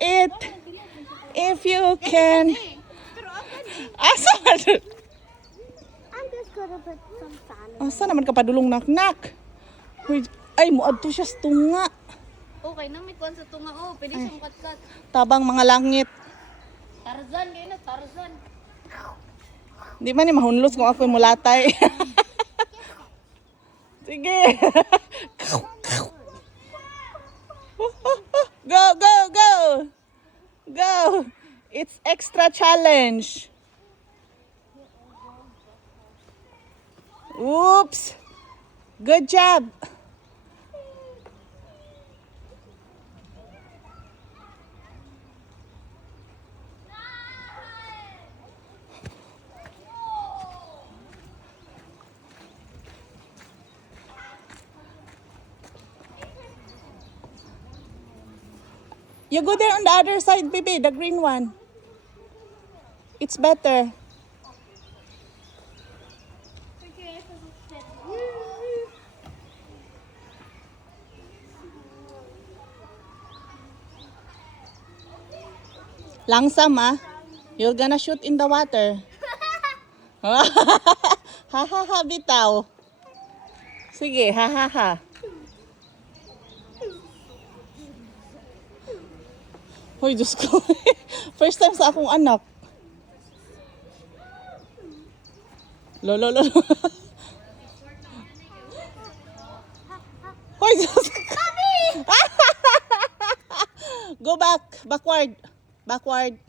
it if you can. Asa man? I'm just gonna put some sand. Asa naman ka padulong nak-nak? Uy, ay, muadto siya sa tunga. Okay na, may kuwan sa tunga. Oh, pwede siyang kat-kat. Tabang mga langit. Tarzan, kayo na, Tarzan. Di man ni mahunlos kung ako'y mulatay. Sige. Go, go, go. Go. It's extra challenge. Oops. Good job. You go there on the other side, baby, the green one. It's better. Langsam ah. You're gonna shoot in the water. Ha ha ha bitaw. Sige, ha ha ha. Hoy, Diyos ko. First time sa akong anak. Lolo. Hoy, Diyos ko. Go back. Backward. Backward.